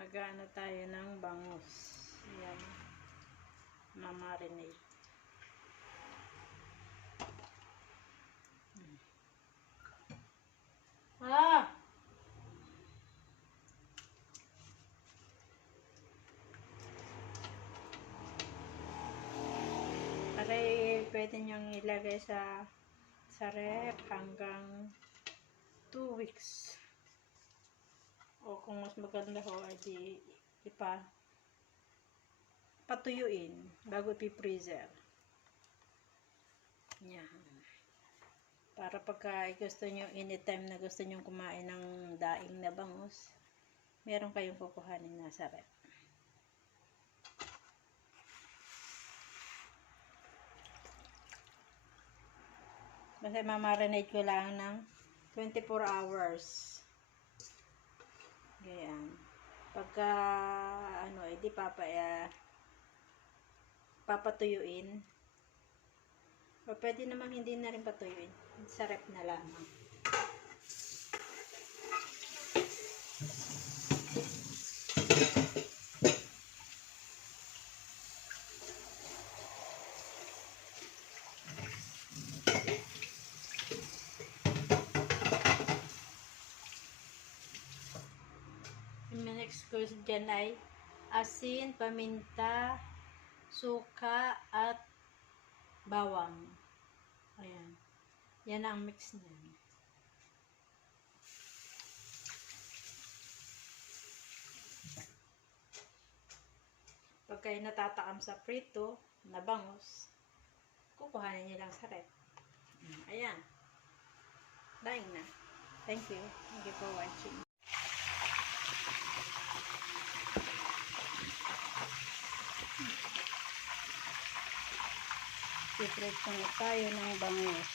Mag-ano tayo ng bangus. Ayan. Mamarinate. Aray, pwede niyong ilagay sa ref hanggang 2 weeks. O kung mas maganda ho, edi patuyuin bago i-freezer. Yan. Para pagka gusto nyo, anytime na gusto nyo kumain ng daing na bangus, meron kayong kukuhanin na sa ref. Basta mamarinate ko lang ng 24 hours. Ganyan. Pagka edi papatuyuin. O pwede namang hindi na rin patuyuin. Sa ref na lamang. Yung next ko dyan ay asin, paminta, suka, at bawang. Ayan. Yan ang mix niyan. Pagka natatakam sa prito na bangus, kukuhanin niyo lang sa ref. Ayan. Daing na. Thank you. Thank you for watching. Prito na tayo ng bangus.